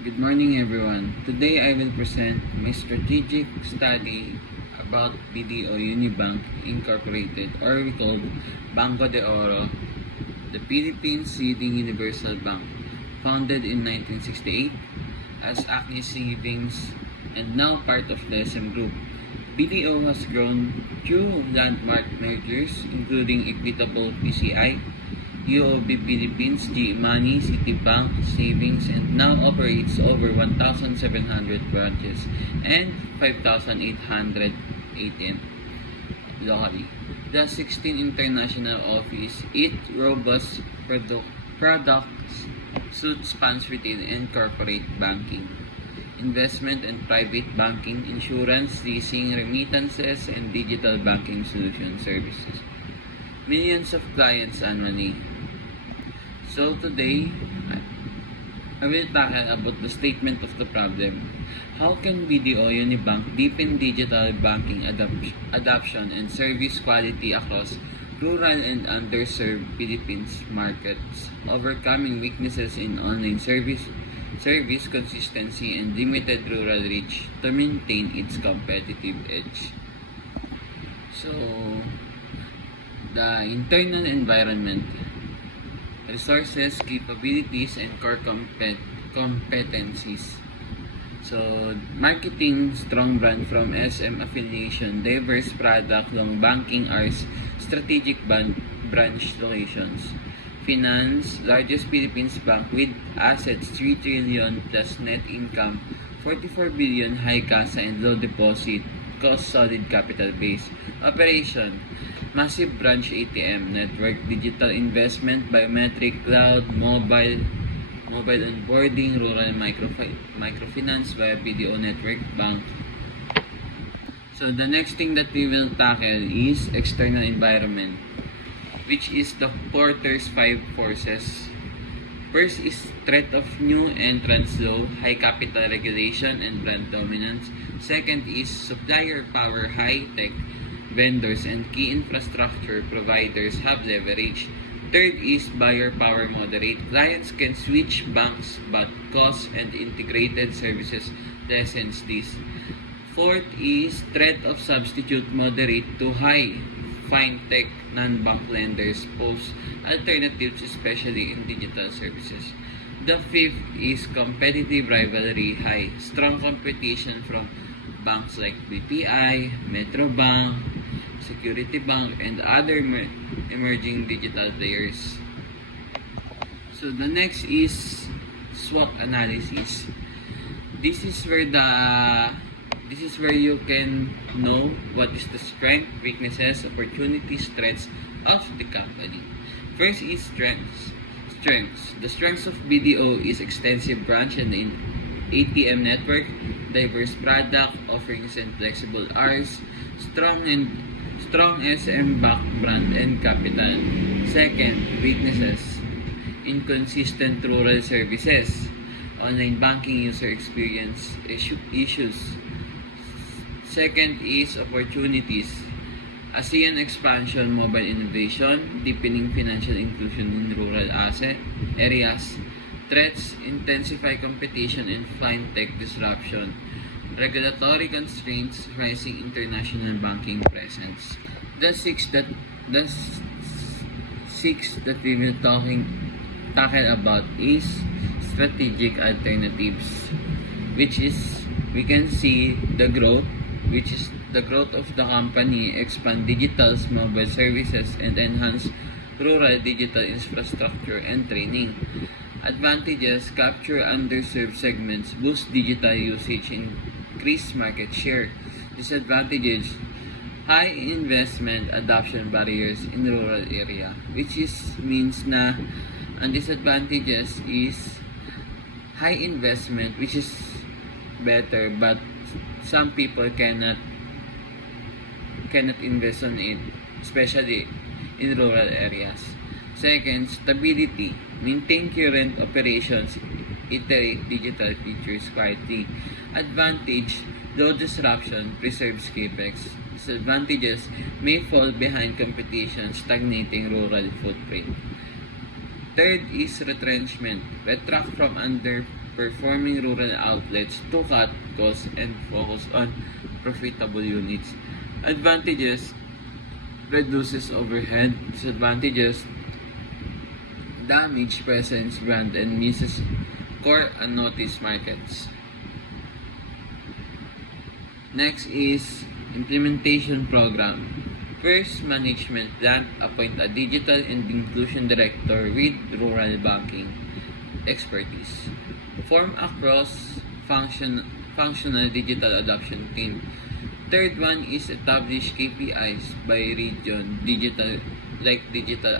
Good morning, everyone. Today I will present my strategic study about BDO Unibank Incorporated, or we call Banco de Oro, the Philippines' leading universal bank, founded in 1968 as Acme Savings and now part of the SM Group. BDO has grown through landmark mergers including Equitable PCI, UOB Philippines, GE Money, Citibank, Savings, and now operates over 1,700 branches and 5,800 ATM locally. The 16 international office, its robust products suite spans retail and corporate banking, investment and private banking, insurance, leasing, remittances, and digital banking solution services. Millions of clients annually. So today, I will tackle about the statement of the problem. How can BDO Unibank deepen digital banking adoption and service quality across rural and underserved Philippines markets, overcoming weaknesses in online service consistency, and limited rural reach to maintain its competitive edge? So, the internal environment, resources, capabilities, and core competencies. So, marketing, strong brand from SM affiliation, diverse product, long banking hours, strategic branch locations. Finance, largest Philippines bank with assets 3 trillion plus net income, 44 billion high CASA and low deposit, cost solid capital base. Operation, massive branch ATM network, digital investment, biometric, cloud, mobile onboarding, rural microfinance via BDO network bank. So the next thing that we will tackle is external environment, which is the Porter's 5 forces. First is threat of new entrants law, high capital regulation, and brand dominance. Second is supplier power, high-tech vendors and key infrastructure providers have leverage. Third is buyer power moderate. Clients can switch banks but cost and integrated services lessens this. Fourth is threat of substitute moderate to high. Fintech non-bank lenders pose alternatives especially in digital services. The fifth is competitive rivalry high. Strong competition from banks like BPI, Metrobank, Security Bank, and other emerging digital players. So the next is SWOT analysis. This is where you can know what is the strength, weaknesses, opportunities, threats of the company. First is strengths. The strengths of BDO is extensive branch and ATM network, diverse product offerings and flexible hours, strong SM back brand and capital. Second, weaknesses, inconsistent rural services, online banking user experience issues. Second is opportunities, ASEAN expansion, mobile innovation, deepening financial inclusion in rural areas. Threats, intensify competition and fintech disruption. Regulatory constraints, rising international banking presence. The sixth that we will tackle about is strategic alternatives, which is we can see the growth, which is the growth of the company, expand digital mobile services, and enhance rural digital infrastructure and training. Advantages, capture underserved segments, boost digital usage, increase market share. Disadvantages, high investment adoption barriers in rural area, which means na ang disadvantages is high investment, which is better, but some people cannot invest on it, especially in rural areas. Second, stability. Maintain current operations, iterate digital features quietly. Advantage, low disruption, preserves capex. Disadvantages, may fall behind competition, stagnating rural footprint. Third is retrenchment. Retract from performing rural outlets to cut costs and focus on profitable units. Advantages: reduces overhead. Disadvantages: damage presence brand and misses core unnoticed markets. Next is implementation program. First, management plan. Appoint a digital and inclusion director with rural banking expertise. Form a functional digital adoption team. Third one is establish KPIs by region, digital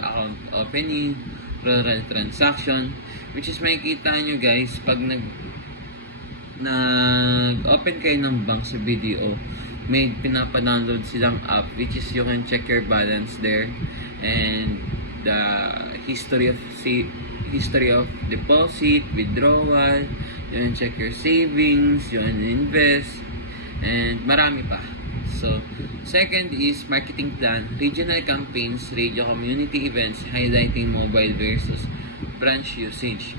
account opening, rural transaction, which is makikita nyo guys pag nag-open kayo ng bank sa BDO, may pinapa-download silang app which is you can check your balance there and the history of deposit, withdrawal, you can check your savings, you can invest, and marami pa. So, second is marketing plan, regional campaigns, radio community events highlighting mobile versus branch usage.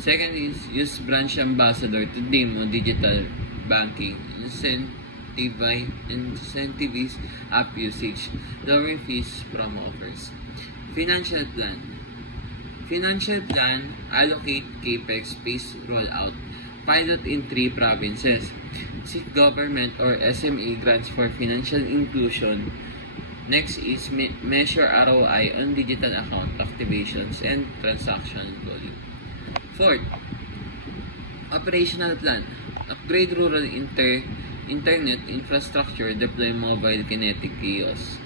Second is use branch ambassador to demo digital banking, incentivize app usage, lowering fees, promo offers. Financial plan, allocate capex space rollout, pilot in 3 provinces. Seek government or SME grants for financial inclusion. Next is measure ROI on digital account activations and transaction volume. Fourth, operational plan. Upgrade rural internet infrastructure, deploy mobile kinetic kiosks.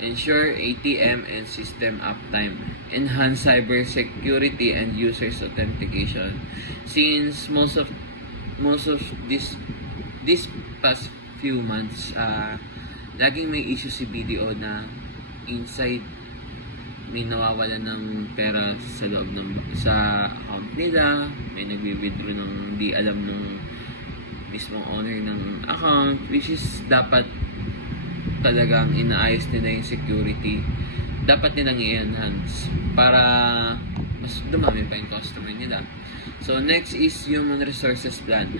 Ensure ATM and system uptime. Enhance cyber security and users authentication. Since most of this past few months, laging may issue si BDO na inside may nawawalan ng pera sa loob sa account nila, may nagwi-withdraw ng di alam ng mismong owner ng account, which is dapat talagang inaayos nila yung security, dapat nilang i-enhance para mas dumami pa yung customer nila. So next is human resources plan.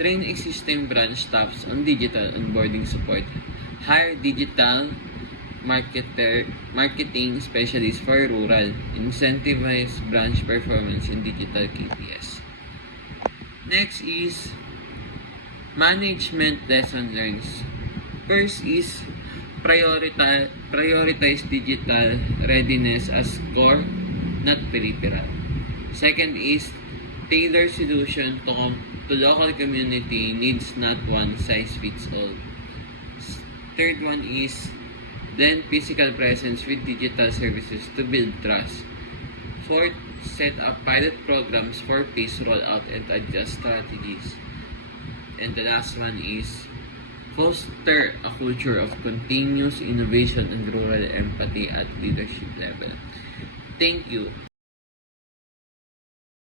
Train existing branch staffs on digital onboarding support. Hire digital marketing specialists for rural. Incentivize branch performance in digital KPIs. Next is management lesson learned. First is prioritize digital readiness as core, not peripheral. Second is tailor solution to local community needs, not one size fits all. Third one is blend physical presence with digital services to build trust. Fourth, set up pilot programs for phase rollout and adjust strategies. And the last one is foster a culture of continuous innovation and rural empathy at leadership level. Thank you.